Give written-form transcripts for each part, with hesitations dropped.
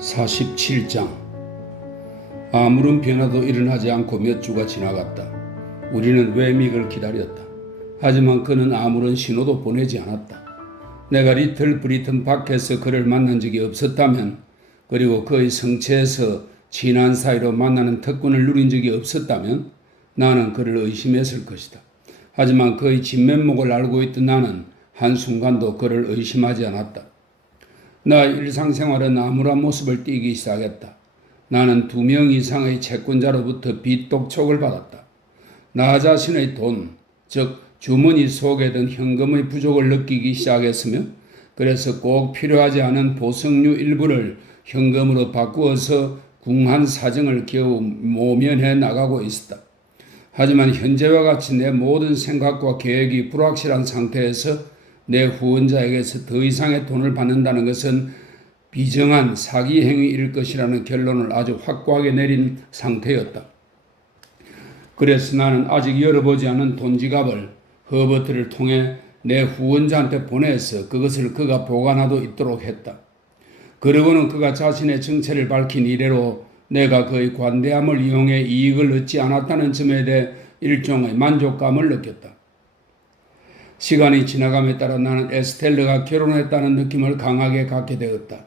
47장. 아무런 변화도 일어나지 않고 몇 주가 지나갔다. 우리는 웨믹을 기다렸다. 하지만 그는 아무런 신호도 보내지 않았다. 내가 리틀 브리튼 밖에서 그를 만난 적이 없었다면, 그리고 그의 성체에서 친한 사이로 만나는 특권을 누린 적이 없었다면 나는 그를 의심했을 것이다. 하지만 그의 진면목을 알고 있던 나는 한순간도 그를 의심하지 않았다. 나의 일상생활은 암울한 모습을 띠기 시작했다. 나는 2명 이상의 채권자로부터 빚 독촉을 받았다. 나 자신의 돈, 즉 주머니 속에 든 현금의 부족을 느끼기 시작했으며, 그래서 꼭 필요하지 않은 보석류 일부를 현금으로 바꾸어서 궁한 사정을 겨우 모면해 나가고 있었다. 하지만 현재와 같이 내 모든 생각과 계획이 불확실한 상태에서 내 후원자에게서 더 이상의 돈을 받는다는 것은 비정한 사기 행위일 것이라는 결론을 아주 확고하게 내린 상태였다. 그래서 나는 아직 열어보지 않은 돈 지갑을 허버트를 통해 내 후원자한테 보내서 그것을 그가 보관하도 있도록 했다. 그러고는 그가 자신의 정체를 밝힌 이래로 내가 그의 관대함을 이용해 이익을 얻지 않았다는 점에 대해 일종의 만족감을 느꼈다. 시간이 지나감에 따라 나는 에스텔라가 결혼했다는 느낌을 강하게 갖게 되었다.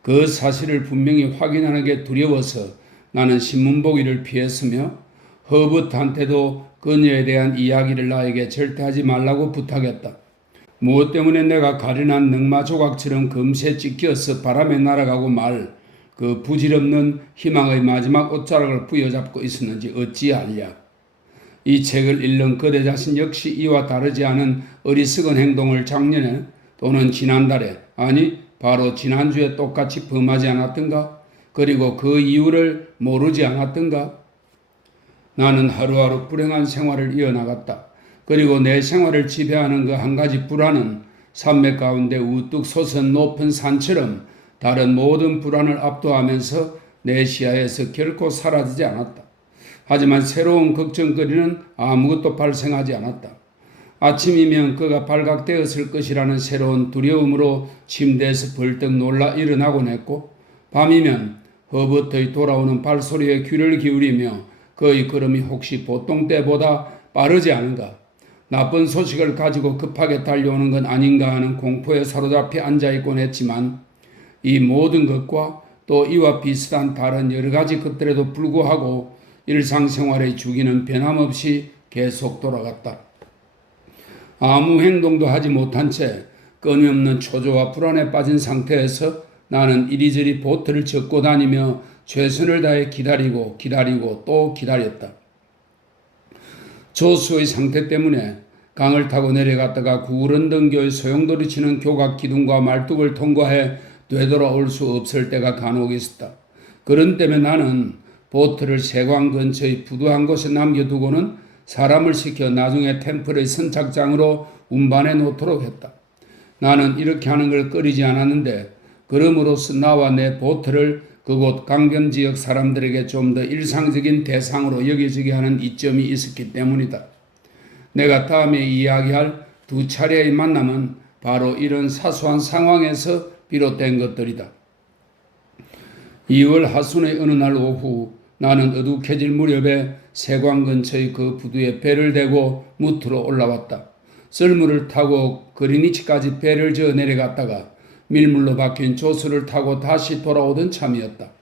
그 사실을 분명히 확인하는 게 두려워서 나는 신문보기를 피했으며, 허버트한테도 그녀에 대한 이야기를 나에게 절대 하지 말라고 부탁했다. 무엇 때문에 내가 가련한 넝마 조각처럼 금세 찢겨서 바람에 날아가고 말 그 부질없는 희망의 마지막 옷자락을 부여잡고 있었는지 어찌 알랴. 이 책을 읽는 그대 자신 역시 이와 다르지 않은 어리석은 행동을 작년에 또는 지난달에, 아니 바로 지난주에 똑같이 범하지 않았던가? 그리고 그 이유를 모르지 않았던가? 나는 하루하루 불행한 생활을 이어나갔다. 그리고 내 생활을 지배하는 그 한 가지 불안은 산맥 가운데 우뚝 솟은 높은 산처럼 다른 모든 불안을 압도하면서 내 시야에서 결코 사라지지 않았다. 하지만 새로운 걱정거리는 아무것도 발생하지 않았다. 아침이면 그가 발각되었을 것이라는 새로운 두려움으로 침대에서 벌떡 놀라 일어나곤 했고, 밤이면 허버트의 돌아오는 발소리에 귀를 기울이며 그의 걸음이 혹시 보통 때보다 빠르지 않은가, 나쁜 소식을 가지고 급하게 달려오는 건 아닌가 하는 공포에 사로잡혀 앉아있곤 했지만, 이 모든 것과 또 이와 비슷한 다른 여러 가지 것들에도 불구하고 일상생활의 주기는 변함없이 계속 돌아갔다. 아무 행동도 하지 못한 채 끊임없는 초조와 불안에 빠진 상태에서 나는 이리저리 보트를 젓고 다니며 최선을 다해 기다리고 또 기다렸다. 조수의 상태 때문에 강을 타고 내려갔다가 구르던교의 소용돌이 치는 교각 기둥과 말뚝을 통과해 되돌아올 수 없을 때가 간혹 있었다. 그런 때문에 나는 보트를 세관 근처의 부두한 곳에 남겨두고는 사람을 시켜 나중에 템플의 선착장으로 운반해 놓도록 했다. 나는 이렇게 하는 걸 꺼리지 않았는데, 그럼으로써 나와 내 보트를 그곳 강변 지역 사람들에게 좀 더 일상적인 대상으로 여겨지게 하는 이점이 있었기 때문이다. 내가 다음에 이야기할 2차례의 만남은 바로 이런 사소한 상황에서 비롯된 것들이다. 2월 하순의 어느 날 오후, 나는 어둑해질 무렵에 세관 근처의 그 부두에 배를 대고 무트로 올라왔다. 썰물을 타고 그리니치까지 배를 저어 내려갔다가 밀물로 박힌 조수를 타고 다시 돌아오던 참이었다.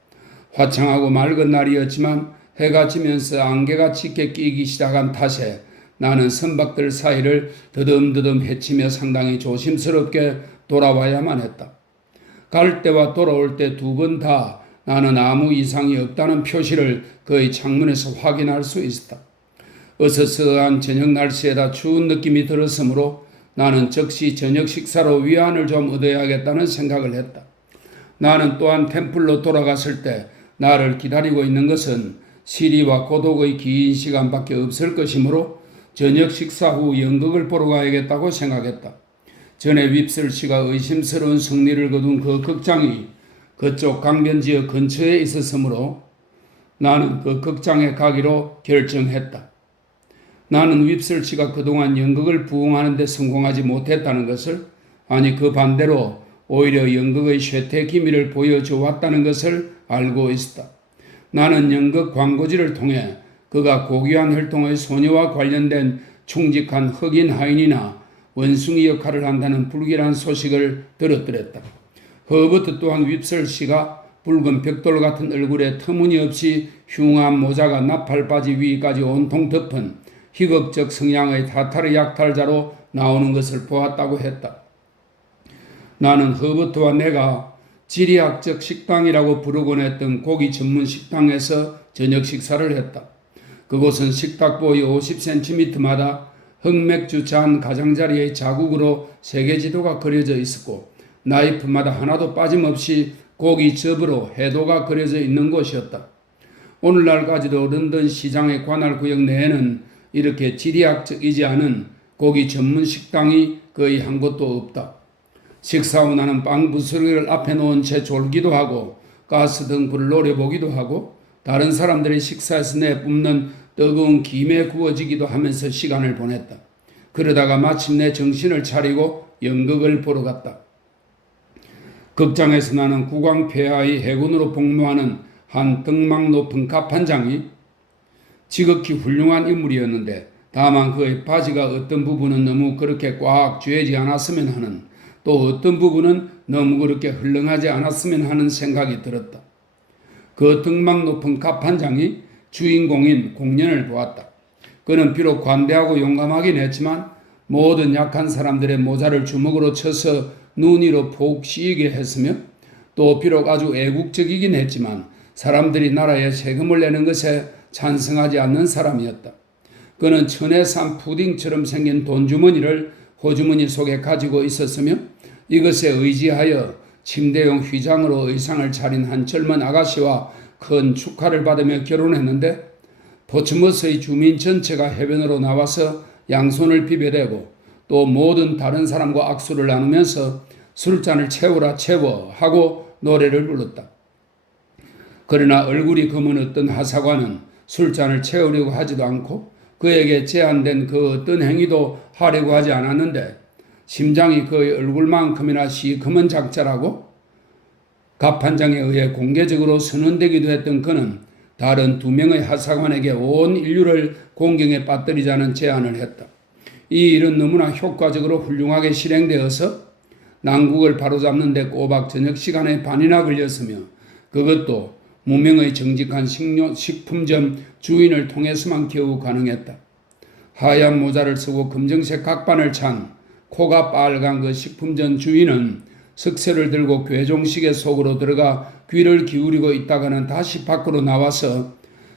화창하고 맑은 날이었지만 해가 지면서 안개가 짙게 끼기 시작한 탓에 나는 선박들 사이를 더듬더듬 헤치며 상당히 조심스럽게 돌아와야만 했다. 갈 때와 돌아올 때 2번 다 나는 아무 이상이 없다는 표시를 그의 창문에서 확인할 수 있었다. 어서서한 저녁 날씨에다 추운 느낌이 들었으므로 나는 즉시 저녁 식사로 위안을 좀 얻어야겠다는 생각을 했다. 나는 또한 템플로 돌아갔을 때 나를 기다리고 있는 것은 시리와 고독의 긴 시간밖에 없을 것이므로 저녁 식사 후 연극을 보러 가야겠다고 생각했다. 전에 윕슬 씨가 의심스러운 승리를 거둔 그 극장이 그쪽 강변 지역 근처에 있었으므로 나는 그 극장에 가기로 결정했다. 나는 윕슬 씨가 그동안 연극을 부응하는 데 성공하지 못했다는 것을, 아니 그 반대로 오히려 연극의 쇠퇴 기미를 보여줘 왔다는 것을 알고 있었다. 나는 연극 광고지를 통해 그가 고귀한 혈통의 소녀와 관련된 충직한 흑인 하인이나 원숭이 역할을 한다는 불길한 소식을 들었더랬다. 허버트 또한 윕슬 씨가 붉은 벽돌 같은 얼굴에 터무니없이 흉한 모자가 나팔바지 위까지 온통 덮은 희극적 성향의 타타르 약탈자로 나오는 것을 보았다고 했다. 나는 허버트와 내가 지리학적 식당이라고 부르곤 했던 고기 전문 식당에서 저녁 식사를 했다. 그곳은 식탁보의 50cm마다 흑맥주 잔 가장자리의 자국으로 세계지도가 그려져 있었고 나이프마다 하나도 빠짐없이 고기 접으로 해도가 그려져 있는 곳이었다. 오늘날까지도 런던 시장의 관할구역 내에는 이렇게 지리학적이지 않은 고기 전문 식당이 거의 한 곳도 없다. 식사 후 나는 빵 부스러기를 앞에 놓은 채 졸기도 하고 가스등불을 노려보기도 하고 다른 사람들의 식사에서 내뿜는 뜨거운 김에 구워지기도 하면서 시간을 보냈다. 그러다가 마침내 정신을 차리고 연극을 보러 갔다. 극장에서 나는 국왕폐하의 해군으로 복무하는 한 등막 높은 갑판장이 지극히 훌륭한 인물이었는데 다만 그의 바지가 어떤 부분은 너무 그렇게 꽉 죄지 않았으면 하는 또 어떤 부분은 너무 그렇게 헐렁하지 않았으면 하는 생각이 들었다. 그 등막 높은 갑판장이 주인공인 공년을 보았다. 그는 비록 관대하고 용감하긴 했지만 모든 약한 사람들의 모자를 주먹으로 쳐서 눈 위로 폭 씌이게 했으며 또 비록 아주 애국적이긴 했지만 사람들이 나라에 세금을 내는 것에 찬성하지 않는 사람이었다. 그는 천에 산 푸딩처럼 생긴 돈주머니를 호주머니 속에 가지고 있었으며 이것에 의지하여 침대용 휘장으로 의상을 차린 한 젊은 아가씨와 큰 축하를 받으며 결혼했는데 포츠머스의 주민 전체가 해변으로 나와서 양손을 비벼대고 또 모든 다른 사람과 악수를 나누면서 술잔을 채우라 채워 하고 노래를 불렀다. 그러나 얼굴이 검은 어떤 하사관은 술잔을 채우려고 하지도 않고 그에게 제한된 그 어떤 행위도 하려고 하지 않았는데 심장이 그의 얼굴만큼이나 시커먼 작자라고 갑판장에 의해 공개적으로 선언되기도 했던 그는 다른 2명의 하사관에게 온 인류를 공경에 빠뜨리자는 제안을 했다. 이 일은 너무나 효과적으로 훌륭하게 실행되어서 난국을 바로잡는 데 꼬박 저녁 시간의 반이나 걸렸으며 그것도 무명의 정직한 식품점 주인을 통해서만 겨우 가능했다. 하얀 모자를 쓰고 검정색 각반을 찬 코가 빨간 그 식품점 주인은 석쇠를 들고 괴종식의 속으로 들어가 귀를 기울이고 있다가는 다시 밖으로 나와서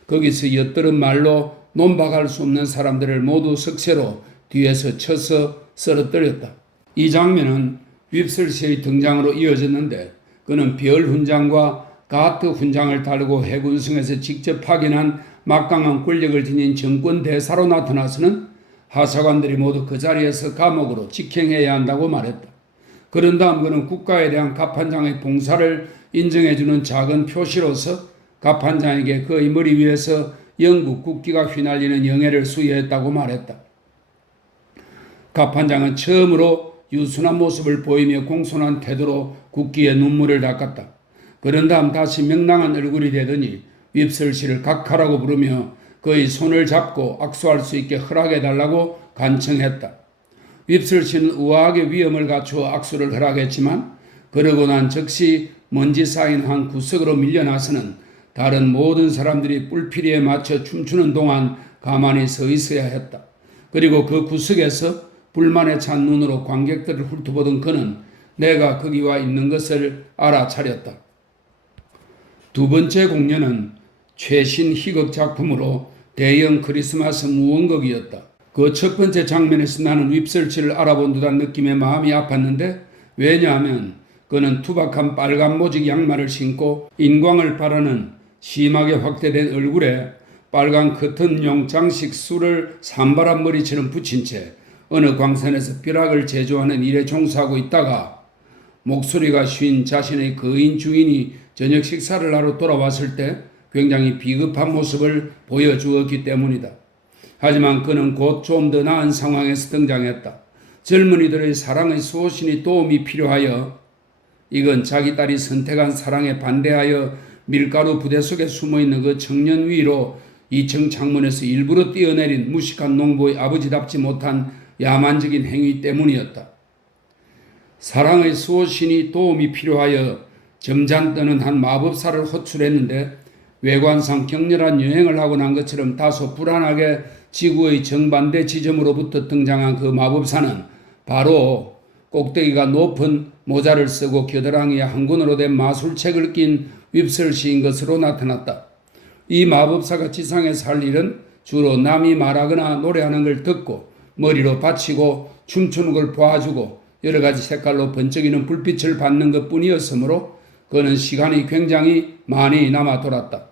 거기서 엿들은 말로 논박할 수 없는 사람들을 모두 석쇠로 뒤에서 쳐서 쓰러뜨렸다. 이 장면은 윕슬 씨의 등장으로 이어졌는데 그는 별 훈장과 가트 훈장을 달고 해군성에서 직접 파견한 막강한 권력을 지닌 정권 대사로 나타나서는 하사관들이 모두 그 자리에서 감옥으로 직행해야 한다고 말했다. 그런 다음 그는 국가에 대한 갑판장의 봉사를 인정해주는 작은 표시로서 갑판장에게 그의 머리 위에서 영국 국기가 휘날리는 영예를 수여했다고 말했다. 갑판장은 처음으로 유순한 모습을 보이며 공손한 태도로 국기에 눈물을 닦았다. 그런 다음 다시 명랑한 얼굴이 되더니 윕슬 씨를 각하라고 부르며 그의 손을 잡고 악수할 수 있게 허락해달라고 간청했다. 윕슬 씨는 우아하게 위엄을 갖추어 악수를 허락했지만 그러고 난 즉시 먼지 쌓인 한 구석으로 밀려나서는 다른 모든 사람들이 뿔피리에 맞춰 춤추는 동안 가만히 서 있어야 했다. 그리고 그 구석에서 불만에 찬 눈으로 관객들을 훑어보던 그는 내가 거기와 있는 것을 알아차렸다. 두 번째 공연은 최신 희극 작품으로 대형 크리스마스 무언극이었다. 그 첫 번째 장면에서 나는 윕슬 씨를 알아본 듯한 느낌에 마음이 아팠는데 왜냐하면 그는 투박한 빨간 모직 양말을 신고 인광을 바라는 심하게 확대된 얼굴에 빨간 커튼용 장식 술을 산발한 머리처럼 붙인 채 어느 광산에서 벼락을 제조하는 일에 종사하고 있다가 목소리가 쉰 자신의 거인 주인이 저녁 식사를 하러 돌아왔을 때 굉장히 비급한 모습을 보여주었기 때문이다. 하지만 그는 곧 좀 더 나은 상황에서 등장했다. 젊은이들의 사랑의 소신이 도움이 필요하여 이건 자기 딸이 선택한 사랑에 반대하여 밀가루 부대 속에 숨어있는 그 청년 위로 2층 창문에서 일부러 뛰어내린 무식한 농부의 아버지답지 못한 야만적인 행위 때문이었다. 사랑의 수호신이 도움이 필요하여 점잖 떠는 한 마법사를 호출했는데 외관상 격렬한 여행을 하고 난 것처럼 다소 불안하게 지구의 정반대 지점으로부터 등장한 그 마법사는 바로 꼭대기가 높은 모자를 쓰고 겨드랑이에 한 권으로 된 마술책을 낀 윕슬시인 것으로 나타났다. 이 마법사가 지상에서 할 일은 주로 남이 말하거나 노래하는 걸 듣고 머리로 받치고 춤추는 걸 봐주고 여러 가지 색깔로 번쩍이는 불빛을 받는 것뿐이었으므로 그는 시간이 굉장히 많이 남아 돌았다.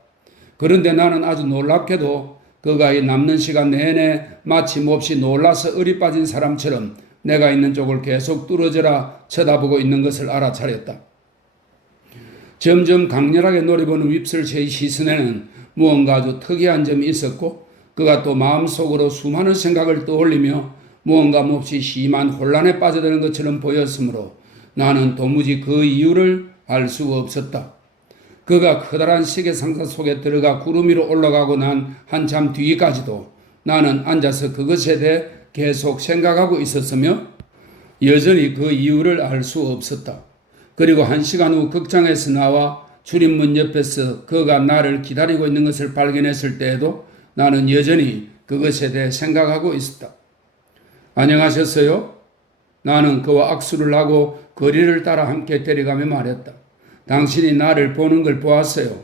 그런데 나는 아주 놀랍게도 그가 이 남는 시간 내내 마치 몹시 놀라서 의리 빠진 사람처럼 내가 있는 쪽을 계속 뚫어져라 쳐다보고 있는 것을 알아차렸다. 점점 강렬하게 노려보는 윕슬시의 시선에는 무언가 아주 특이한 점이 있었고 그가 또 마음속으로 수많은 생각을 떠올리며 무언가 몹시 심한 혼란에 빠져드는 것처럼 보였으므로 나는 도무지 그 이유를 알 수가 없었다. 그가 커다란 시계상자 속에 들어가 구름 위로 올라가고 난 한참 뒤까지도 나는 앉아서 그것에 대해 계속 생각하고 있었으며 여전히 그 이유를 알 수 없었다. 그리고 1시간 후 극장에서 나와 출입문 옆에서 그가 나를 기다리고 있는 것을 발견했을 때에도 나는 여전히 그것에 대해 생각하고 있었다. 안녕하셨어요? 나는 그와 악수를 하고 거리를 따라 함께 데려가며 말했다. 당신이 나를 보는 걸 보았어요.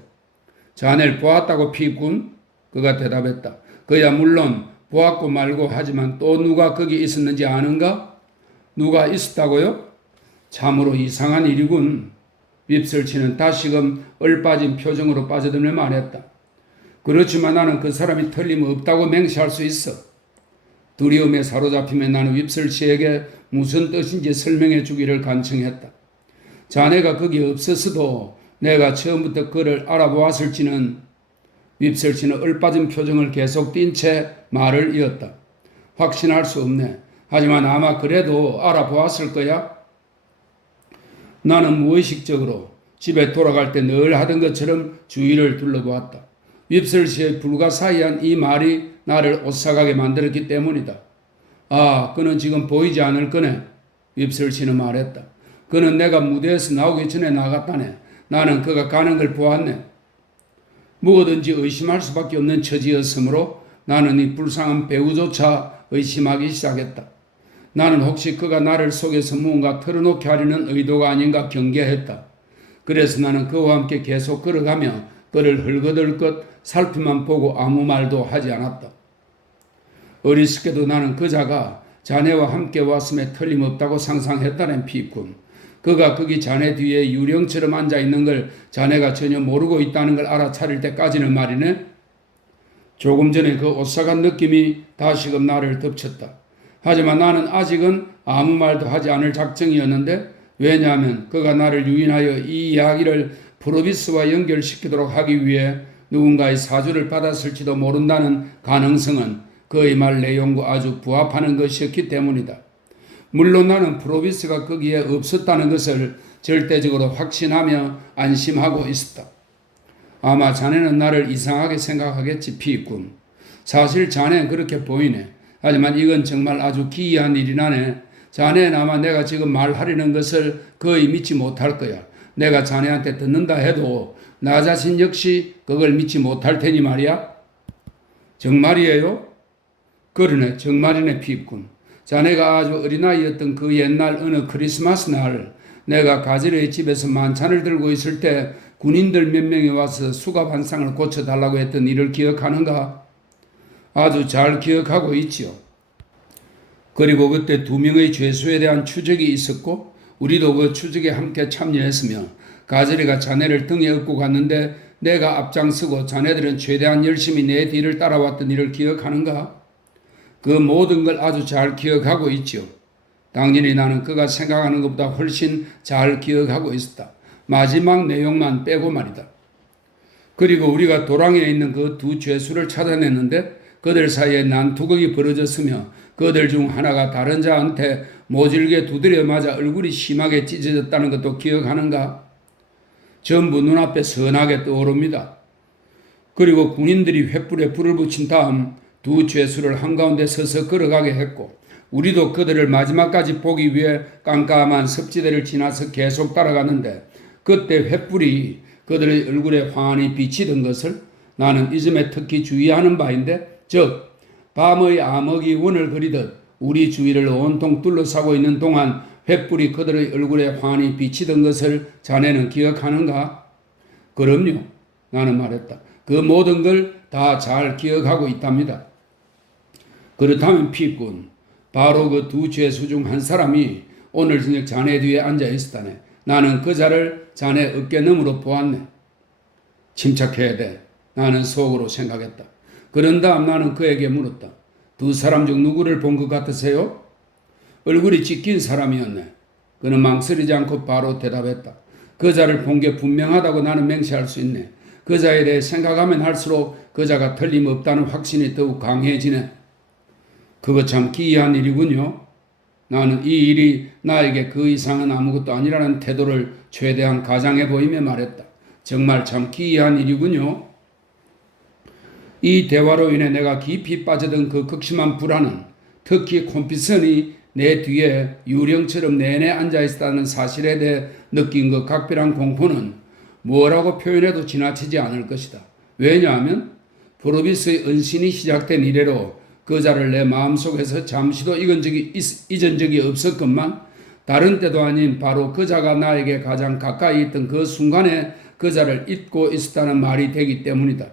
자네를 보았다고 피군? 그가 대답했다. 그야 물론 보았고 말고 하지만 또 누가 거기 있었는지 아는가? 누가 있었다고요? 참으로 이상한 일이군. 윕슬치는 다시금 얼빠진 표정으로 빠져들며 말했다. 그렇지만 나는 그 사람이 틀림없다고 맹세할 수 있어. 두려움에 사로잡히며 나는 윕슬치에게 무슨 뜻인지 설명해 주기를 간청했다. 자네가 거기 없었어도 내가 처음부터 그를 알아보았을지는. 윕슬치는 얼빠진 표정을 계속 띈 채 말을 이었다. 확신할 수 없네. 하지만 아마 그래도 알아보았을 거야. 나는 무의식적으로 집에 돌아갈 때 늘 하던 것처럼 주위를 둘러보았다. 윕슬시의 불가사의한 이 말이 나를 오싹하게 만들었기 때문이다. 아, 그는 지금 보이지 않을 거네. 윕슬시는 말했다. 그는 내가 무대에서 나오기 전에 나갔다네. 나는 그가 가는 걸 보았네. 무엇든지 의심할 수밖에 없는 처지였으므로 나는 이 불쌍한 배우조차 의심하기 시작했다. 나는 혹시 그가 나를 속여서 무언가 털어놓게 하려는 의도가 아닌가 경계했다. 그래서 나는 그와 함께 계속 걸어가며 그를 흘거들것 살피만 보고 아무 말도 하지 않았다. 어리석게도 나는 그자가 자네와 함께 왔음에 틀림없다고 상상했다는 피군. 그가 거기 자네 뒤에 유령처럼 앉아있는 걸 자네가 전혀 모르고 있다는 걸 알아차릴 때까지는 말이네. 조금 전에 그 오싹한 느낌이 다시금 나를 덮쳤다. 하지만 나는 아직은 아무 말도 하지 않을 작정이었는데 왜냐하면 그가 나를 유인하여 이 이야기를 프로비스와 연결시키도록 하기 위해 누군가의 사주를 받았을지도 모른다는 가능성은 그의 말 내용과 아주 부합하는 것이었기 때문이다. 물론 나는 프로비스가 거기에 없었다는 것을 절대적으로 확신하며 안심하고 있었다. 아마 자네는 나를 이상하게 생각하겠지, 피군. 사실 자네는 그렇게 보이네. 하지만 이건 정말 아주 기이한 일이라네. 자네는 아마 내가 지금 말하려는 것을 거의 믿지 못할 거야. 내가 자네한테 듣는다 해도 나 자신 역시 그걸 믿지 못할 테니 말이야. 정말이에요? 그러네, 정말이네, 피군. 자네가 아주 어린아이였던 그 옛날 어느 크리스마스 날 내가 가지르의 집에서 만찬을 들고 있을 때 군인들 몇 명이 와서 수갑 한 쌍을 고쳐달라고 했던 일을 기억하는가? 아주 잘 기억하고 있지요. 그리고 그때 2명의 죄수에 대한 추적이 있었고 우리도 그 추적에 함께 참여했으며 가젤이가 자네를 등에 업고 갔는데 내가 앞장서고 자네들은 최대한 열심히 내 뒤를 따라왔던 일을 기억하는가? 그 모든 걸 아주 잘 기억하고 있지요. 당연히 나는 그가 생각하는 것보다 훨씬 잘 기억하고 있었다. 마지막 내용만 빼고 말이다. 그리고 우리가 도랑에 있는 그 2 죄수를 찾아냈는데 그들 사이에 난투극이 벌어졌으며 그들 중 하나가 다른 자한테 모질게 두드려 맞아 얼굴이 심하게 찢어졌다는 것도 기억하는가? 전부 눈앞에 선하게 떠오릅니다. 그리고 군인들이 횃불에 불을 붙인 다음 두 죄수를 한가운데 서서 걸어가게 했고 우리도 그들을 마지막까지 보기 위해 깜깜한 섭지대를 지나서 계속 따라갔는데 그때 횃불이 그들의 얼굴에 환히 비치던 것을 나는 이 점에 특히 주의하는 바인데 즉 밤의 암흑이 원을 그리듯 우리 주위를 온통 둘러싸고 있는 동안 횃불이 그들의 얼굴에 환히 비치던 것을 자네는 기억하는가? 그럼요. 나는 말했다. 그 모든 걸 다 잘 기억하고 있답니다. 그렇다면 피꾼, 바로 그 두 죄수 중 한 사람이 오늘 저녁 자네 뒤에 앉아 있었다네. 나는 그 자를 자네 어깨너머로 보았네. 침착해야 돼. 나는 속으로 생각했다. 그런 다음 나는 그에게 물었다. 두 사람 중 누구를 본 것 같으세요? 얼굴이 찢긴 사람이었네. 그는 망설이지 않고 바로 대답했다. 그 자를 본 게 분명하다고 나는 맹세할 수 있네. 그 자에 대해 생각하면 할수록 그 자가 틀림없다는 확신이 더욱 강해지네. 그거 참 기이한 일이군요. 나는 이 일이 나에게 그 이상은 아무것도 아니라는 태도를 최대한 가장해 보이며 말했다. 정말 참 기이한 일이군요. 이 대화로 인해 내가 깊이 빠져든 그 극심한 불안은 특히 콤피슨이 내 뒤에 유령처럼 내내 앉아있다는 사실에 대해 느낀 그 각별한 공포는 뭐라고 표현해도 지나치지 않을 것이다. 왜냐하면 프로비스의 은신이 시작된 이래로 그 자를 내 마음속에서 잠시도 잊은 적이 없었건만 다른 때도 아닌 바로 그 자가 나에게 가장 가까이 있던 그 순간에 그 자를 잊고 있었다는 말이 되기 때문이다.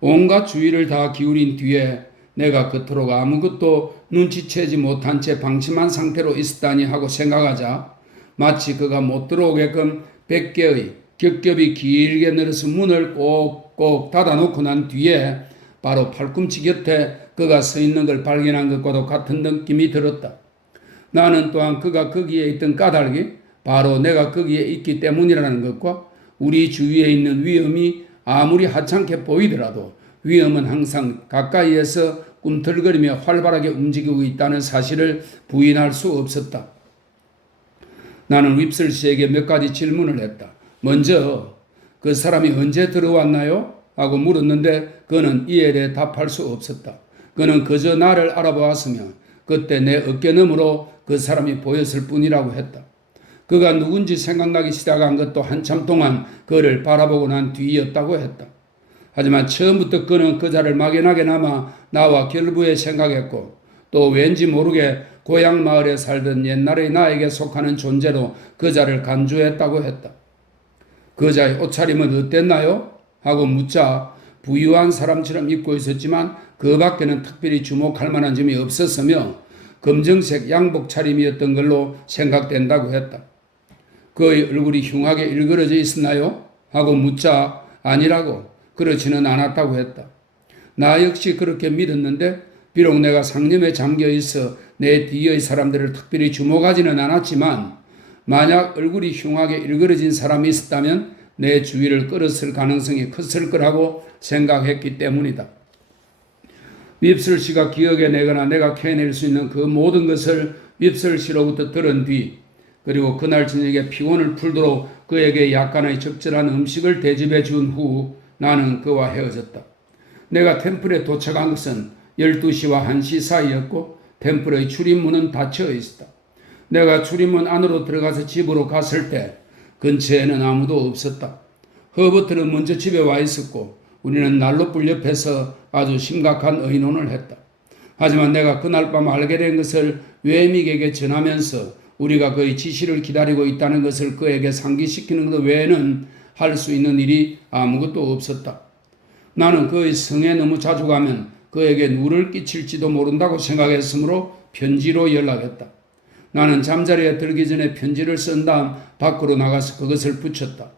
온갖 주의를 다 기울인 뒤에 내가 그토록 아무것도 눈치채지 못한 채 방심한 상태로 있었다니 하고 생각하자 마치 그가 못 들어오게끔 100개의 겹겹이 길게 늘어서 문을 꼭꼭 닫아놓고 난 뒤에 바로 팔꿈치 곁에 그가 서 있는 걸 발견한 것과도 같은 느낌이 들었다. 나는 또한 그가 거기에 있던 까닭이 바로 내가 거기에 있기 때문이라는 것과 우리 주위에 있는 위험이 아무리 하찮게 보이더라도 위험은 항상 가까이에서 꿈틀거리며 활발하게 움직이고 있다는 사실을 부인할 수 없었다. 나는 윕슬 씨에게 몇 가지 질문을 했다. 먼저 그 사람이 언제 들어왔나요? 하고 물었는데 그는 이에 대해 답할 수 없었다. 그는 그저 나를 알아보았으며 그때 내 어깨너머로 그 사람이 보였을 뿐이라고 했다. 그가 누군지 생각나기 시작한 것도 한참 동안 그를 바라보고 난 뒤였다고 했다. 하지만 처음부터 그는 그 자를 막연하게나마 나와 결부해 생각했고 또 왠지 모르게 고향 마을에 살던 옛날의 나에게 속하는 존재로 그 자를 간주했다고 했다. 그 자의 옷차림은 어땠나요? 하고 묻자 부유한 사람처럼 입고 있었지만 그 밖에는 특별히 주목할 만한 점이 없었으며 검정색 양복 차림이었던 걸로 생각된다고 했다. 그의 얼굴이 흉하게 일그러져 있었나요? 하고 묻자 아니라고 그렇지는 않았다고 했다. 나 역시 그렇게 믿었는데 비록 내가 상념에 잠겨 있어 내 뒤의 사람들을 특별히 주목하지는 않았지만 만약 얼굴이 흉하게 일그러진 사람이 있었다면 내 주위를 끌었을 가능성이 컸을 거라고 생각했기 때문이다. 윕슬 씨가 기억에 내거나 내가 캐낼 수 있는 그 모든 것을 윕슬 씨로부터 들은 뒤 그리고 그날 저녁에 피곤을 풀도록 그에게 약간의 적절한 음식을 대접해 준 후 나는 그와 헤어졌다. 내가 템플에 도착한 것은 12시와 1시 사이였고 템플의 출입문은 닫혀 있었다. 내가 출입문 안으로 들어가서 집으로 갔을 때 근처에는 아무도 없었다. 허버트는 먼저 집에 와 있었고 우리는 난로불 옆에서 아주 심각한 의논을 했다. 하지만 내가 그날 밤 알게 된 것을 웨믹에게 전하면서 우리가 그의 지시를 기다리고 있다는 것을 그에게 상기시키는 것 외에는 할 수 있는 일이 아무것도 없었다. 나는 그의 성에 너무 자주 가면 그에게 누를 끼칠지도 모른다고 생각했으므로 편지로 연락했다. 나는 잠자리에 들기 전에 편지를 쓴 다음 밖으로 나가서 그것을 붙였다.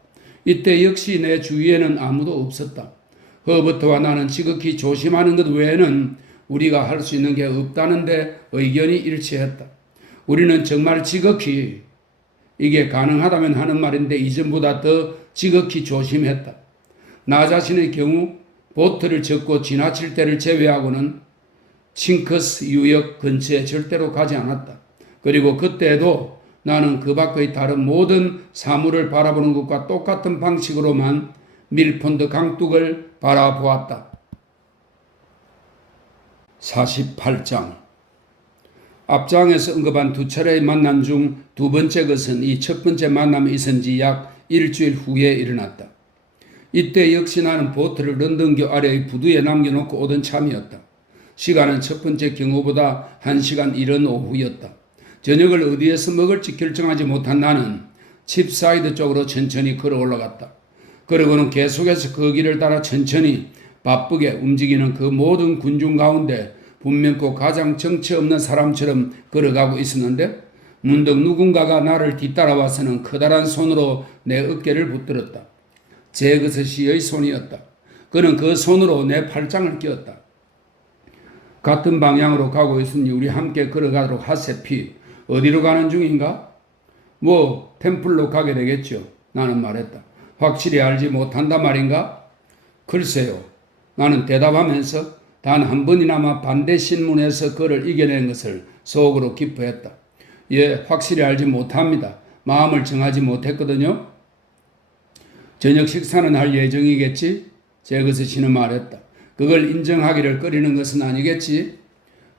이때 역시 내 주위에는 아무도 없었다. 허버트와 나는 지극히 조심하는 것 외에는 우리가 할 수 있는 게 없다는데 의견이 일치했다. 우리는 정말 지극히 이게 가능하다면 하는 말인데 이전보다 더 지극히 조심했다. 나 자신의 경우 보트를 젓고 지나칠 때를 제외하고는 칭커스 유역 근처에 절대로 가지 않았다. 그리고 그때도 나는 그 밖의 다른 모든 사물을 바라보는 것과 똑같은 방식으로만 밀폰드 강둑을 바라보았다. 48장. 앞장에서 언급한 두 차례의 만남 중 두 번째 것은 이 첫 번째 만남이 있은 지 약 일주일 후에 일어났다. 이때 역시 나는 보트를 런던교 아래의 부두에 남겨놓고 오던 참이었다. 시간은 첫 번째 경우보다 1시간 이른 오후였다. 저녁을 어디에서 먹을지 결정하지 못한 나는 칩사이드 쪽으로 천천히 걸어 올라갔다. 그러고는 계속해서 그 길을 따라 천천히 바쁘게 움직이는 그 모든 군중 가운데 분명코 가장 정체 없는 사람처럼 걸어가고 있었는데 문득 누군가가 나를 뒤따라와서는 커다란 손으로 내 어깨를 붙들었다. 제그스시의 손이었다. 그는 그 손으로 내 팔짱을 끼웠다. 같은 방향으로 가고 있으니 우리 함께 걸어가도록 하세. 피. 어디로 가는 중인가? 뭐 템플로 가게 되겠죠. 나는 말했다. 확실히 알지 못한단 말인가? 글쎄요. 나는 대답하면서 단 한 번이나마 반대 신문에서 그를 이겨낸 것을 속으로 기뻐했다. 예, 확실히 알지 못합니다. 마음을 정하지 못했거든요. 저녁 식사는 할 예정이겠지? 제그스 씨는 말했다. 그걸 인정하기를 꺼리는 것은 아니겠지?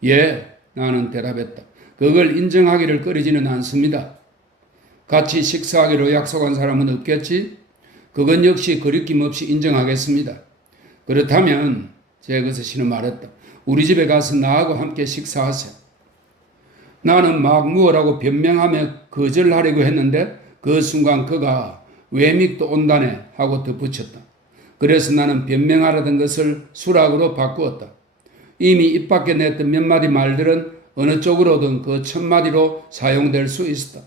예, 나는 대답했다. 그걸 인정하기를 꺼리지는 않습니다. 같이 식사하기로 약속한 사람은 없겠지? 그건 역시 거리낌 없이 인정하겠습니다. 그렇다면 제그스 씨는 말했다. 우리 집에 가서 나하고 함께 식사하세요. 나는 막 무엇라고 변명하며 거절하려고 했는데 그 순간 그가 외믹도 온다네 하고 덧붙였다. 그래서 나는 변명하려던 것을 수락으로 바꾸었다. 이미 입 밖에 냈던 몇 마디 말들은 어느 쪽으로든 그 첫 마디로 사용될 수 있었다.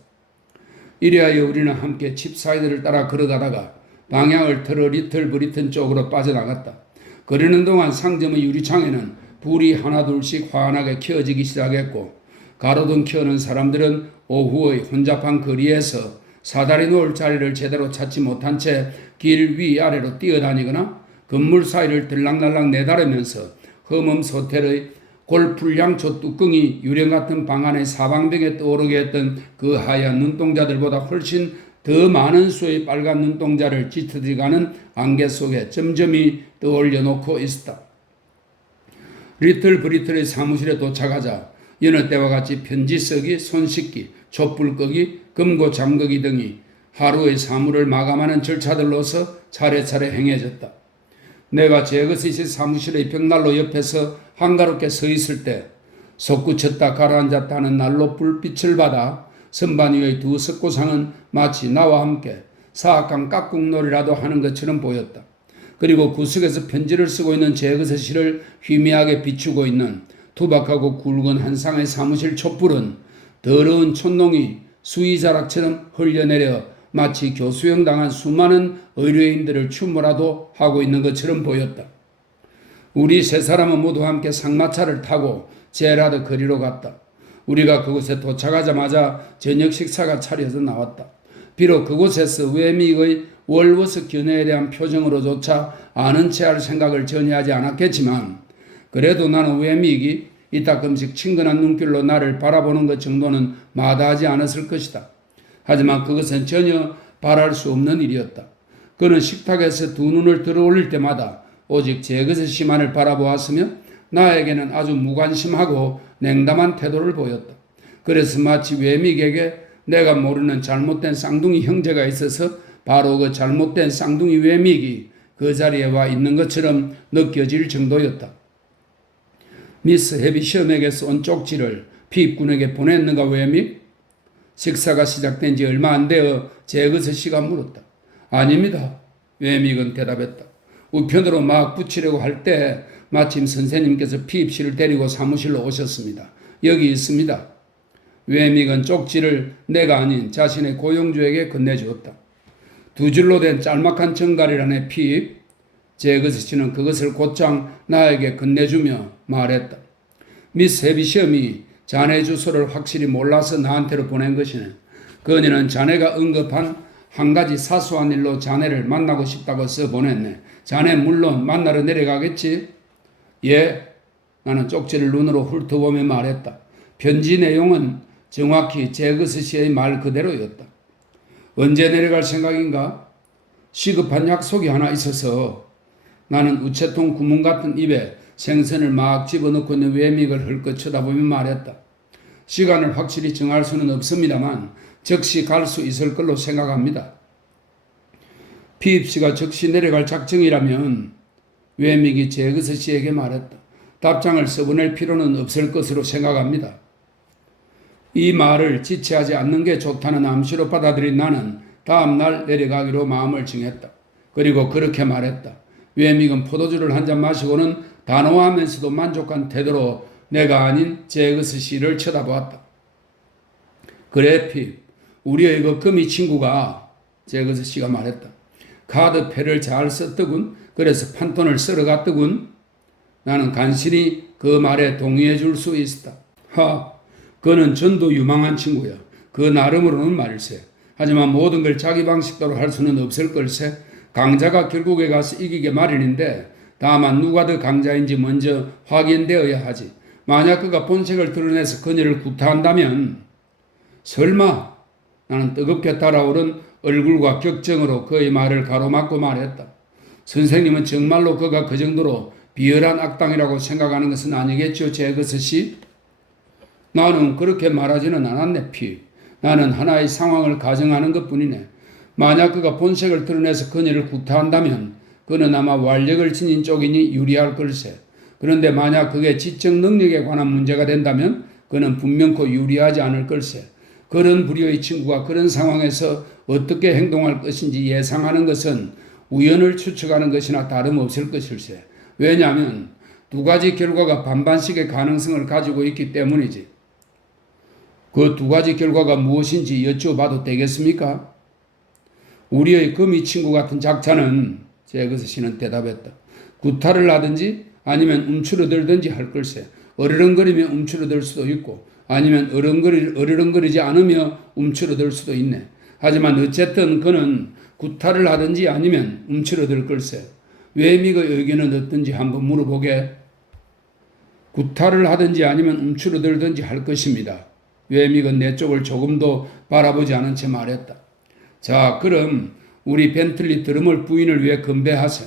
이리하여 우리는 함께 칩사이드를 따라 걸어가다가 방향을 틀어 리틀 브리튼 쪽으로 빠져나갔다. 그러는 동안 상점의 유리창에는 불이 하나둘씩 환하게 켜지기 시작했고 가로등 켜는 사람들은 오후의 혼잡한 거리에서 사다리 놓을 자리를 제대로 찾지 못한 채 길 위아래로 뛰어다니거나 건물 사이를 들락날락 내다르면서 험엄 호텔의 골풀양초 뚜껑이 유령 같은 방 안의 사방벽에 떠오르게 했던 그 하얀 눈동자들보다 훨씬 더 많은 수의 빨간 눈동자를 짙어져 가는 안개 속에 점점이 떠올려 놓고 있었다. 리틀 브리틀의 사무실에 도착하자 여느 때와 같이 편지 쓰기, 손 씻기, 촛불 끄기, 금고 잠그기 등이 하루의 사물을 마감하는 절차들로서 차례차례 행해졌다. 내가 제그스시 사무실의 벽난로 옆에서 한가롭게 서 있을 때 솟구쳤다 가라앉았다 하는 난로 불빛을 받아 선반 위의 두 석고상은 마치 나와 함께 사악한 깍꿍놀이라도 하는 것처럼 보였다. 그리고 구석에서 편지를 쓰고 있는 제그스시를 희미하게 비추고 있는 투박하고 굵은 한 쌍의 사무실 촛불은 더러운 촛농이 수의자락처럼 흘려내려 마치 교수형 당한 수많은 의료인들을 추모라도 하고 있는 것처럼 보였다. 우리 세 사람은 모두 함께 상마차를 타고 제라드 거리로 갔다. 우리가 그곳에 도착하자마자 저녁 식사가 차려져 나왔다. 비록 그곳에서 외믹의 월워스 견해에 대한 표정으로조차 아는 체 할 생각을 전혀 하지 않았겠지만 그래도 나는 외믹이 이따금씩 친근한 눈길로 나를 바라보는 것 정도는 마다하지 않았을 것이다. 하지만 그것은 전혀 바랄 수 없는 일이었다. 그는 식탁에서 두 눈을 들어 올릴 때마다 오직 제그스시만을 바라보았으며 나에게는 아주 무관심하고 냉담한 태도를 보였다. 그래서 마치 외믹에게 내가 모르는 잘못된 쌍둥이 형제가 있어서 바로 그 잘못된 쌍둥이 외믹이 그 자리에 와 있는 것처럼 느껴질 정도였다. 미스 해비시엄에게서 온 쪽지를 피입군에게 보냈는가 외믹? 식사가 시작된 지 얼마 안 되어 제그스시가 물었다. 아닙니다. 외믹은 대답했다. 우편으로 막 붙이려고 할 때 마침 선생님께서 피입씨를 데리고 사무실로 오셨습니다. 여기 있습니다. 외믹은 쪽지를 내가 아닌 자신의 고용주에게 건네주었다. 두 줄로 된 짤막한 정갈이란의 피입. 제그스시는 그것을 곧장 나에게 건네주며 말했다. 미스 해비시엄이 자네 주소를 확실히 몰라서 나한테로 보낸 것이네. 그녀는 자네가 언급한 한 가지 사소한 일로 자네를 만나고 싶다고 써보냈네. 자네 물론 만나러 내려가겠지? 예. 나는 쪽지를 눈으로 훑어보며 말했다. 편지 내용은 정확히 제거스 씨의 말 그대로였다. 언제 내려갈 생각인가? 시급한 약속이 하나 있어서 나는 우체통 구멍 같은 입에 생선을 막 집어넣고 있는 외믹을 헐끗 쳐다보며 말했다. 시간을 확실히 정할 수는 없습니다만 즉시 갈 수 있을 걸로 생각합니다. 피입 씨가 즉시 내려갈 작정이라면 외믹이 제거스 씨에게 말했다. 답장을 써보낼 필요는 없을 것으로 생각합니다. 이 말을 지체하지 않는 게 좋다는 암시로 받아들인 나는 다음 날 내려가기로 마음을 정했다. 그리고 그렇게 말했다. 외믹은 포도주를 한 잔 마시고는 단호하면서도 만족한 태도로 내가 아닌 제거스 씨를 쳐다보았다. 그래 핍, 우리의 그 금이 친구가 제거스 씨가 말했다. 카드패를 잘 썼더군. 그래서 판돈을 썰어갔더군. 나는 간신히 그 말에 동의해 줄 수 있었다. 그는 전도 유망한 친구야. 그 나름으로는 말일세. 하지만 모든 걸 자기 방식대로 할 수는 없을 걸세. 강자가 결국에 가서 이기게 마련인데 다만 누가 더 강자인지 먼저 확인되어야 하지. 만약 그가 본색을 드러내서 그녀를 구타한다면 설마. 나는 뜨겁게 달아오른 얼굴과 격정으로 그의 말을 가로막고 말했다. 선생님은 정말로 그가 그 정도로 비열한 악당이라고 생각하는 것은 아니겠죠, 제거스 씨? 나는 그렇게 말하지는 않았네, 피. 나는 하나의 상황을 가정하는 것뿐이네. 만약 그가 본색을 드러내서 그녀를 구타한다면 그는 아마 완력을 지닌 쪽이니 유리할 걸세. 그런데 만약 그게 지적 능력에 관한 문제가 된다면 그는 분명코 유리하지 않을 걸세. 그런 부류의 친구가 그런 상황에서 어떻게 행동할 것인지 예상하는 것은 우연을 추측하는 것이나 다름없을 것일세. 왜냐하면 두 가지 결과가 반반씩의 가능성을 가지고 있기 때문이지. 그 두 가지 결과가 무엇인지 여쭤봐도 되겠습니까? 우리의 금이 친구 같은 작자는 제거스 씨는 대답했다. 구타를 하든지 아니면 움츠러들든지 할 걸세. 어르렁거리며 움츠러들 수도 있고 아니면 어르렁거리지 않으며 움츠러들 수도 있네. 하지만 어쨌든 그는 구타를 하든지 아니면 움츠러들 걸세. 외믹의 의견은 어떤지 한번 물어보게. 구타를 하든지 아니면 움츠러들든지 할 것입니다. 외믹은 내 쪽을 조금도 바라보지 않은 채 말했다. 자, 그럼 우리 벤틀리 드러멀 부인을 위해 건배하세.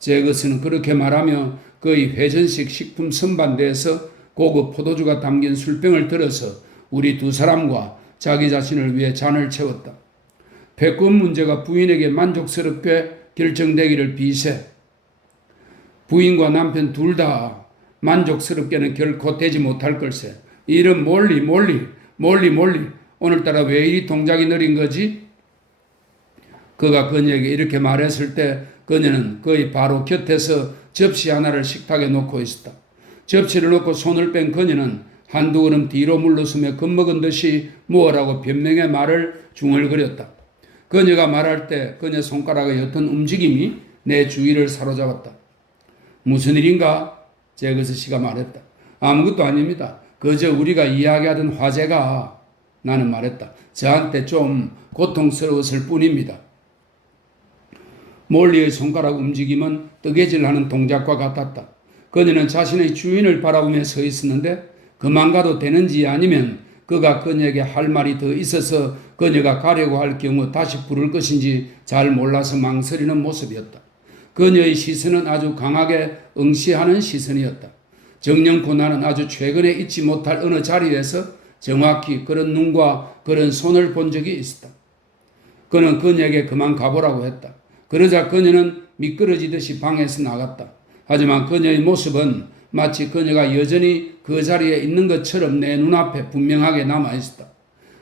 제거스는 그렇게 말하며 그의 회전식 식품 선반대에서 고급 포도주가 담긴 술병을 들어서 우리 두 사람과 자기 자신을 위해 잔을 채웠다. 패권 문제가 부인에게 만족스럽게 결정되기를 비세. 부인과 남편 둘 다 만족스럽게는 결코 되지 못할 걸세. 이런 몰리. 오늘따라 왜 이리 동작이 느린 거지? 그가 그녀에게 이렇게 말했을 때 그녀는 그의 바로 곁에서 접시 하나를 식탁에 놓고 있었다. 접시를 놓고 손을 뺀 그녀는 한두 걸음 뒤로 물러서며 겁먹은 듯이 무엇라고 변명의 말을 중얼거렸다. 그녀가 말할 때 그녀 손가락의 어떤 움직임이 내 주위를 사로잡았다. 무슨 일인가? 제거스 씨가 말했다. 아무것도 아닙니다. 그저 우리가 이야기하던 화제가, 나는 말했다. 저한테 좀 고통스러웠을 뿐입니다. 몰리의 손가락 움직임은 뜨개질하는 동작과 같았다. 그녀는 자신의 주인을 바라보며 서 있었는데 그만 가도 되는지 아니면 그가 그녀에게 할 말이 더 있어서 그녀가 가려고 할 경우 다시 부를 것인지 잘 몰라서 망설이는 모습이었다. 그녀의 시선은 아주 강하게 응시하는 시선이었다. 정령코 나는 아주 최근에 잊지 못할 어느 자리에서 정확히 그런 눈과 그런 손을 본 적이 있었다. 그는 그녀에게 그만 가보라고 했다. 그러자 그녀는 미끄러지듯이 방에서 나갔다. 하지만 그녀의 모습은 마치 그녀가 여전히 그 자리에 있는 것처럼 내 눈앞에 분명하게 남아있었다.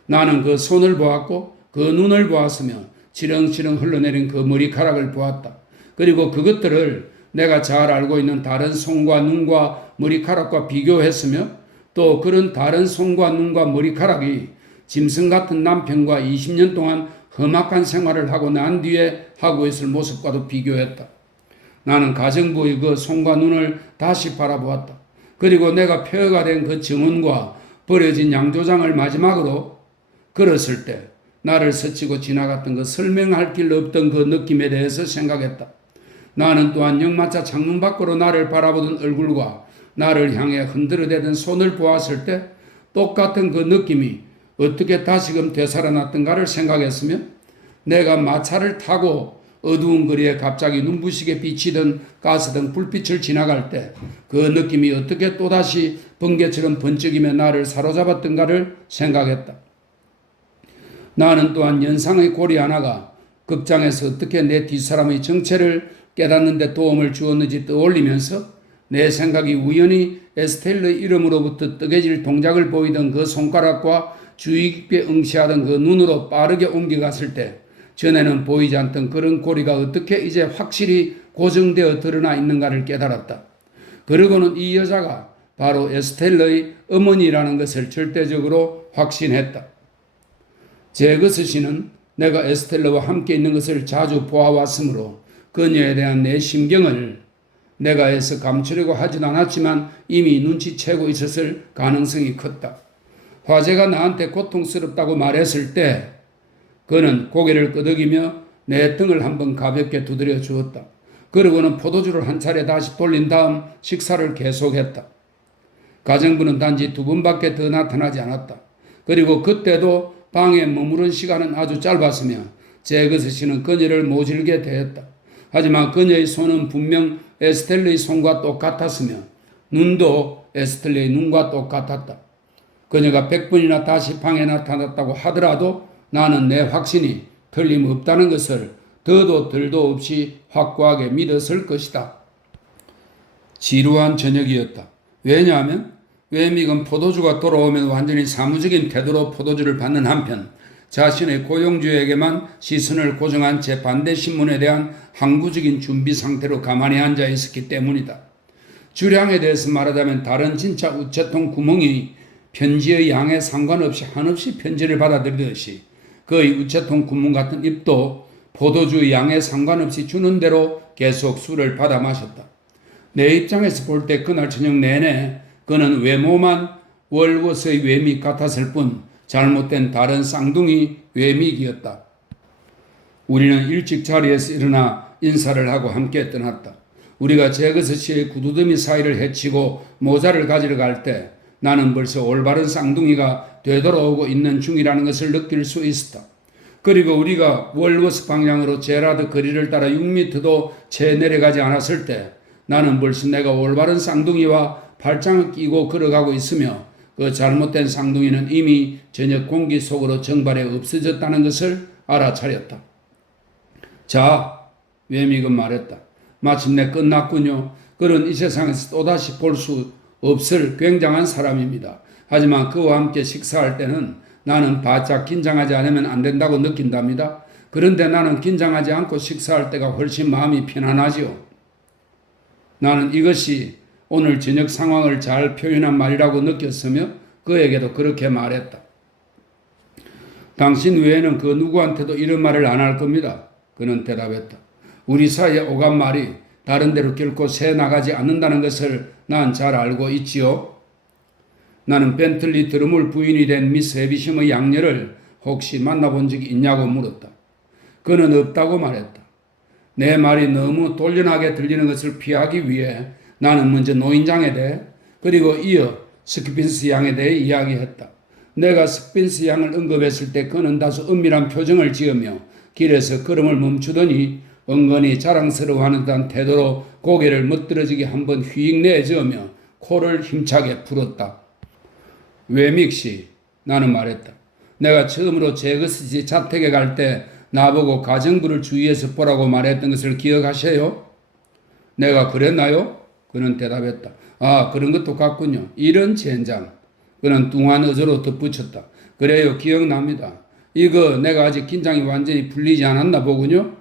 나는 그 손을 보았고 그 눈을 보았으며 지렁지렁 흘러내린 그 머리카락을 보았다. 그리고 그것들을 내가 잘 알고 있는 다른 손과 눈과 머리카락과 비교했으며 또 그런 다른 손과 눈과 머리카락이 짐승 같은 남편과 20년 동안 험악한 생활을 하고 난 뒤에 하고 있을 모습과도 비교했다. 나는 가정부의 그 손과 눈을 다시 바라보았다. 그리고 내가 폐허가 된 그 정원과 버려진 양조장을 마지막으로 걸었을 때 나를 스치고 지나갔던 그 설명할 길 없던 그 느낌에 대해서 생각했다. 나는 또한 역마차 창문 밖으로 나를 바라보던 얼굴과 나를 향해 흔들어대던 손을 보았을 때 똑같은 그 느낌이 어떻게 다시금 되살아났던가를 생각했으며 내가 마차를 타고 어두운 거리에 갑자기 눈부시게 비치던 가스등 불빛을 지나갈 때 그 느낌이 어떻게 또다시 번개처럼 번쩍이며 나를 사로잡았던가를 생각했다. 나는 또한 연상의 고리 하나가 극장에서 어떻게 내 뒷사람의 정체를 깨닫는 데 도움을 주었는지 떠올리면서 내 생각이 우연히 에스텔의 이름으로부터 뜨개질 동작을 보이던 그 손가락과 주의 깊게 응시하던 그 눈으로 빠르게 옮겨갔을 때 전에는 보이지 않던 그런 고리가 어떻게 이제 확실히 고정되어 드러나 있는가를 깨달았다. 그러고는 이 여자가 바로 에스텔의 어머니라는 것을 절대적으로 확신했다. 제거스 씨는 내가 에스텔라와 함께 있는 것을 자주 보아왔으므로 그녀에 대한 내 심경을 내가 애써 감추려고 하지도 않았지만 이미 눈치채고 있었을 가능성이 컸다. 화제가 나한테 고통스럽다고 말했을 때 그는 고개를 끄덕이며 내 등을 한번 가볍게 두드려 주었다. 그러고는 포도주를 한 차례 다시 돌린 다음 식사를 계속했다. 가정부는 단지 2번밖에 더 나타나지 않았다. 그리고 그때도 방에 머무른 시간은 아주 짧았으며 제거스 씨는 그녀를 모질게 대했다. 하지만 그녀의 손은 분명 에스텔의 손과 똑같았으며 눈도 에스텔의 눈과 똑같았다. 그녀가 100번이나 다시 방에 나타났다고 하더라도 나는 내 확신이 틀림없다는 것을 더도 덜도 없이 확고하게 믿었을 것이다. 지루한 저녁이었다. 왜냐하면 웨믹은 포도주가 돌아오면 완전히 사무적인 태도로 포도주를 받는 한편 자신의 고용주에게만 시선을 고정한 재반대 신문에 대한 항구적인 준비 상태로 가만히 앉아 있었기 때문이다. 주량에 대해서 말하자면 다른 진짜 우체통 구멍이 편지의 양에 상관없이 한없이 편지를 받아들이듯이 그의 우체통 구멍 같은 입도 포도주 양에 상관없이 주는 대로 계속 술을 받아 마셨다. 내 입장에서 볼 때 그날 저녁 내내 그는 외모만 월워스의 웨믹 같았을 뿐 잘못된 다른 쌍둥이 웨믹이었다. 우리는 일찍 자리에서 일어나 인사를 하고 함께 떠났다. 우리가 제거스 씨의 구두더미 사이를 헤치고 모자를 가지러 갈 때 나는 벌써 올바른 쌍둥이가 되돌아오고 있는 중이라는 것을 느낄 수 있었다. 그리고 우리가 월워스 방향으로 제라드 거리를 따라 6m도 채 내려가지 않았을 때 나는 벌써 내가 올바른 쌍둥이와 발장을 끼고 걸어가고 있으며 그 잘못된 쌍둥이는 이미 저녁 공기 속으로 정발해 없어졌다는 것을 알아차렸다. 자, 웨믹은 말했다. 마침내 끝났군요. 그는 이 세상에서 또다시 볼 수 없을 굉장한 사람입니다. 하지만 그와 함께 식사할 때는 나는 바짝 긴장하지 않으면 안 된다고 느낀답니다. 그런데 나는 긴장하지 않고 식사할 때가 훨씬 마음이 편안하지요. 나는 이것이 오늘 저녁 상황을 잘 표현한 말이라고 느꼈으며 그에게도 그렇게 말했다. 당신 외에는 그 누구한테도 이런 말을 안 할 겁니다. 그는 대답했다. 우리 사이에 오간 말이 다른 데로 결코 새 나가지 않는다는 것을 난 잘 알고 있지요. 나는 벤틀리 드러물 부인이 된 미스 해비심의 양녀를 혹시 만나본 적이 있냐고 물었다. 그는 없다고 말했다. 내 말이 너무 돌연하게 들리는 것을 피하기 위해 나는 먼저 노인장에 대해 그리고 이어 스피인스 양에 대해 이야기했다. 내가 스피인스 양을 언급했을 때 그는 다소 은밀한 표정을 지으며 길에서 걸음을 멈추더니 은근히 자랑스러워하는 듯한 태도로 고개를 멋들어지게 한번 휙 내저으며 코를 힘차게 풀었다. 웨믹 씨, 나는 말했다. 내가 처음으로 제거스 씨 자택에 갈 때 나보고 가정부를 주위에서 보라고 말했던 것을 기억하세요? 내가 그랬나요? 그는 대답했다. 아, 그런 것도 같군요. 이런 젠장. 그는 뚱한 어조로 덧붙였다. 그래요, 기억납니다. 이거 내가 아직 긴장이 완전히 풀리지 않았나 보군요.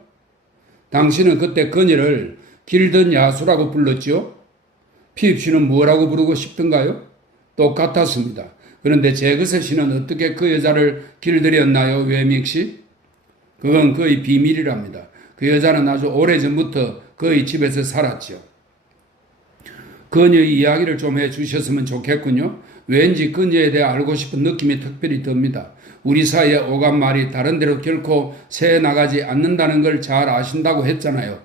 당신은 그때 그녀를 길든 야수라고 불렀지요? 피입 씨는 뭐라고 부르고 싶던가요? 똑같았습니다. 그런데 제거스 씨는 어떻게 그 여자를 길들였나요, 웨믹 씨? 그건 그의 비밀이랍니다. 그 여자는 아주 오래전부터 그의 집에서 살았죠. 그녀의 이야기를 좀 해주셨으면 좋겠군요. 왠지 그녀에 대해 알고 싶은 느낌이 특별히 듭니다. 우리 사이에 오간 말이 다른 데로 결코 새 나가지 않는다는 걸 잘 아신다고 했잖아요.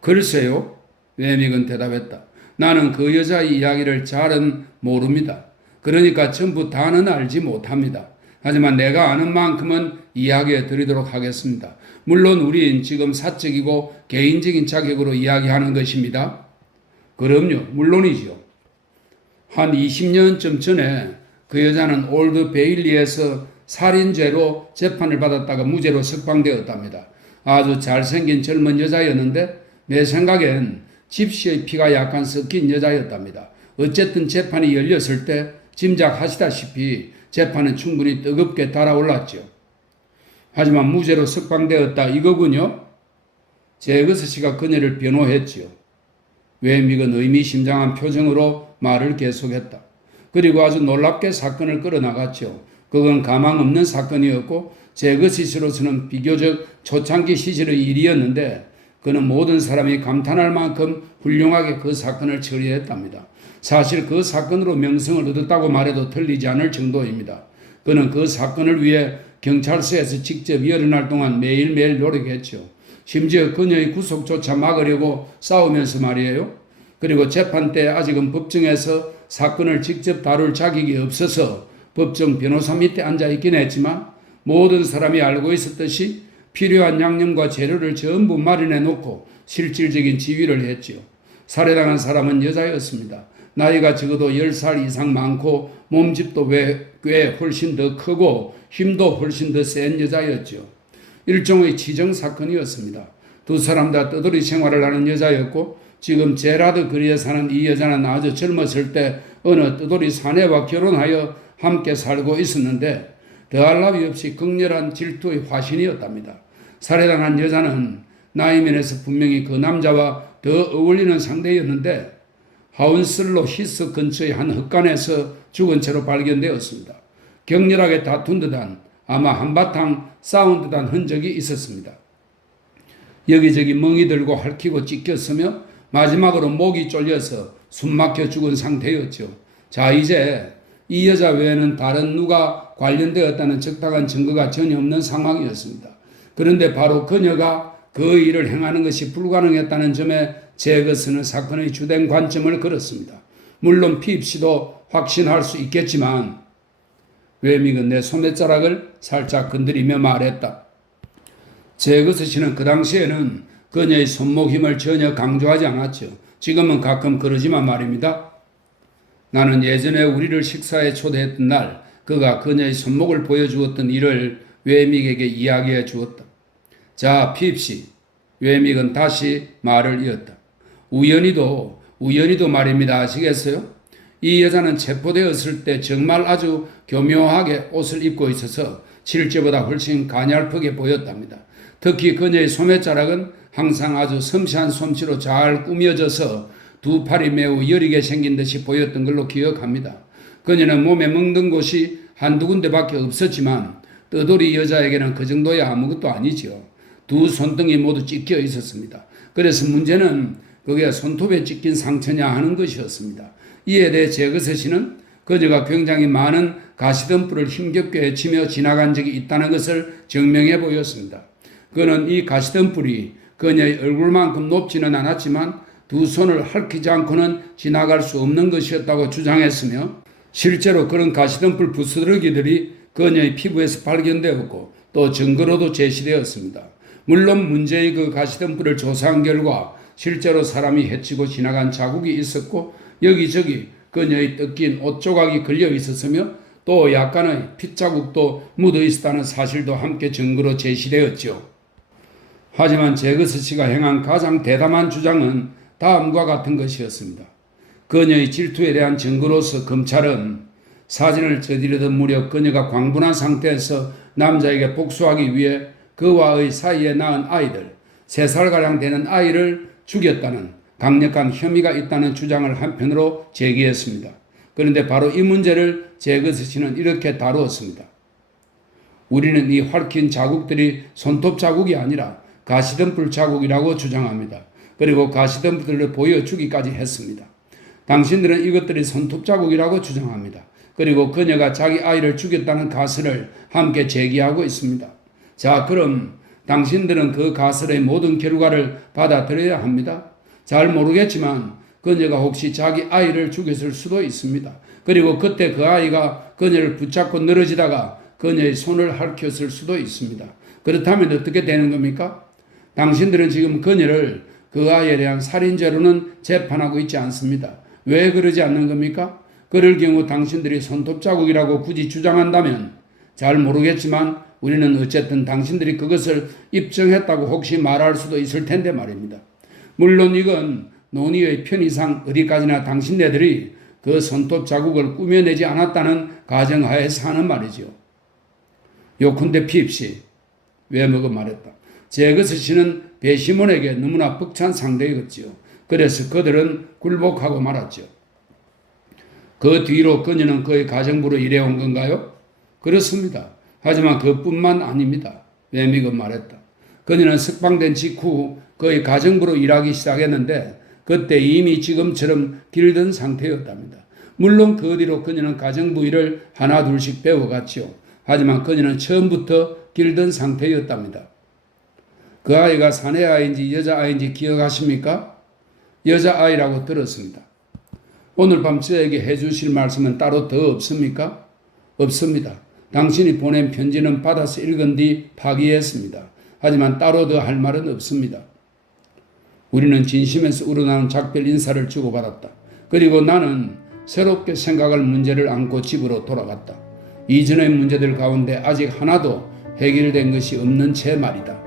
글쎄요. 웨믹은 대답했다. 나는 그 여자의 이야기를 잘은 모릅니다. 그러니까 전부 다는 알지 못합니다. 하지만 내가 아는 만큼은 이야기해 드리도록 하겠습니다. 물론 우린 지금 사적이고 개인적인 자격으로 이야기하는 것입니다. 그럼요, 물론이지요. 한 20년쯤 전에 그 여자는 올드 베일리에서 살인죄로 재판을 받았다가 무죄로 석방되었답니다. 아주 잘생긴 젊은 여자였는데 내 생각엔 집시의 피가 약간 섞인 여자였답니다. 어쨌든 재판이 열렸을 때 짐작하시다시피 재판은 충분히 뜨겁게 달아올랐죠. 하지만 무죄로 석방되었다 이거군요. 제거스 씨가 그녀를 변호했지요. 웨믹은 의미심장한 표정으로 말을 계속했다. 그리고 아주 놀랍게 사건을 끌어나갔죠. 그건 가망 없는 사건이었고 제거스 씨로서는 비교적 초창기 시절의 일이었는데 그는 모든 사람이 감탄할 만큼 훌륭하게 그 사건을 처리했답니다. 사실 그 사건으로 명성을 얻었다고 말해도 틀리지 않을 정도입니다. 그는 그 사건을 위해 경찰서에서 직접 열흘 날 동안 매일매일 노력했죠. 심지어 그녀의 구속조차 막으려고 싸우면서 말이에요. 그리고 재판 때 아직은 법정에서 사건을 직접 다룰 자격이 없어서 법정 변호사 밑에 앉아있긴 했지만 모든 사람이 알고 있었듯이 필요한 양념과 재료를 전부 마련해 놓고 실질적인 지휘를 했지요. 살해당한 사람은 여자였습니다. 나이가 적어도 10살 이상 많고 몸집도 꽤 훨씬 더 크고 힘도 훨씬 더 센 여자였죠. 일종의 지정 사건이었습니다. 두 사람 다 떠돌이 생활을 하는 여자였고 지금 제라드 거리에 사는 이 여자는 아주 젊었을 때 어느 떠돌이 사내와 결혼하여 함께 살고 있었는데 더할 나위 없이 극렬한 질투의 화신이었답니다. 살해당한 여자는 나이면에서 분명히 그 남자와 더 어울리는 상대였는데 하운슬로 히스 근처의 한 흙간에서 죽은 채로 발견되었습니다. 격렬하게 다툰 듯한 아마 한바탕 싸운 듯한 흔적이 있었습니다. 여기저기 멍이 들고 핥히고 찢겼으며 마지막으로 목이 쫄려서 숨막혀 죽은 상태였죠. 자, 이제 이 여자 외에는 다른 누가 관련되었다는 적당한 증거가 전혀 없는 상황이었습니다. 그런데 바로 그녀가 그 일을 행하는 것이 불가능했다는 점에 제거스는 사건의 주된 관점을 걸었습니다. 물론 핍시도 확신할 수 있겠지만 웨믹은 내 소매자락을 살짝 건드리며 말했다. 제거스 씨는 그 당시에는 그녀의 손목 힘을 전혀 강조하지 않았죠. 지금은 가끔 그러지만 말입니다. 나는 예전에 우리를 식사에 초대했던 날 그가 그녀의 손목을 보여주었던 일을 웨믹에게 이야기해 주었다. 자, 핍시. 웨믹은 다시 말을 이었다. 우연히도 말입니다. 아시겠어요? 이 여자는 체포되었을 때 정말 아주 교묘하게 옷을 입고 있어서 실제보다 훨씬 가냘프게 보였답니다. 특히 그녀의 소매자락은 항상 아주 섬세한 솜씨로 잘 꾸며져서 두 팔이 매우 여리게 생긴 듯이 보였던 걸로 기억합니다. 그녀는 몸에 멍든 곳이 한두 군데밖에 없었지만 떠돌이 여자에게는 그 정도야 아무것도 아니지요. 두 손등이 모두 찢겨 있었습니다. 그래서 문제는 그게 손톱에 찢긴 상처냐 하는 것이었습니다. 이에 대해 제거스 씨는 그녀가 굉장히 많은 가시덤불을 힘겹게 헤치며 지나간 적이 있다는 것을 증명해 보였습니다. 그는 이 가시덤불이 그녀의 얼굴만큼 높지는 않았지만 두 손을 핥히지 않고는 지나갈 수 없는 것이었다고 주장했으며 실제로 그런 가시덤불 부스러기들이 그녀의 피부에서 발견되었고 또 증거로도 제시되었습니다. 물론 문제의 그 가시덤불을 조사한 결과 실제로 사람이 헤치고 지나간 자국이 있었고 여기저기 그녀의 뜯긴 옷 조각이 걸려 있었으며 또 약간의 핏자국도 묻어 있었다는 사실도 함께 증거로 제시되었죠. 하지만 제거스 씨가 행한 가장 대담한 주장은 다음과 같은 것이었습니다. 그녀의 질투에 대한 증거로서 검찰은 사진을 저지르던 무렵 그녀가 광분한 상태에서 남자에게 복수하기 위해 그와의 사이에 낳은 아이들, 3살가량 되는 아이를 죽였다는 강력한 혐의가 있다는 주장을 한편으로 제기했습니다. 그런데 바로 이 문제를 제거스 씨는 이렇게 다루었습니다. 우리는 이 핥힌 자국들이 손톱 자국이 아니라 가시덤불 자국이라고 주장합니다. 그리고 가시덤불을 보여주기까지 했습니다. 당신들은 이것들이 손톱 자국이라고 주장합니다. 그리고 그녀가 자기 아이를 죽였다는 가설을 함께 제기하고 있습니다. 자, 그럼 당신들은 그 가설의 모든 결과를 받아들여야 합니다. 잘 모르겠지만 그녀가 혹시 자기 아이를 죽였을 수도 있습니다. 그리고 그때 그 아이가 그녀를 붙잡고 늘어지다가 그녀의 손을 핥혔을 수도 있습니다. 그렇다면 어떻게 되는 겁니까? 당신들은 지금 그녀를 그 아이에 대한 살인죄로는 재판하고 있지 않습니다. 왜 그러지 않는 겁니까? 그럴 경우 당신들이 손톱 자국이라고 굳이 주장한다면 잘 모르겠지만 우리는 어쨌든 당신들이 그것을 입증했다고 혹시 말할 수도 있을 텐데 말입니다. 물론 이건 논의의 편의상 어디까지나 당신네들이 그 손톱 자국을 꾸며내지 않았다는 가정하에서 하는 말이죠. 요컨대 핍시 외모가 말했다. 제거스 씨는 배시몬에게 너무나 벅찬 상대였지요. 그래서 그들은 굴복하고 말았죠. 그 뒤로 그녀는 그의 가정부로 일해온 건가요? 그렇습니다. 하지만 그뿐만 아닙니다. 외미가 말했다. 그녀는 석방된 직후 그의 가정부로 일하기 시작했는데 그때 이미 지금처럼 길든 상태였답니다. 물론 그 뒤로 그녀는 가정부 일을 하나 둘씩 배워갔죠. 하지만 그녀는 처음부터 길든 상태였답니다. 그 아이가 사내 아이인지 여자 아이인지 기억하십니까? 여자 아이라고 들었습니다. 오늘 밤 저에게 해주실 말씀은 따로 더 없습니까? 없습니다. 당신이 보낸 편지는 받아서 읽은 뒤 파기했습니다. 하지만 따로 더 할 말은 없습니다. 우리는 진심에서 우러나는 작별 인사를 주고받았다. 그리고 나는 새롭게 생각할 문제를 안고 집으로 돌아갔다. 이전의 문제들 가운데 아직 하나도 해결된 것이 없는 채 말이다.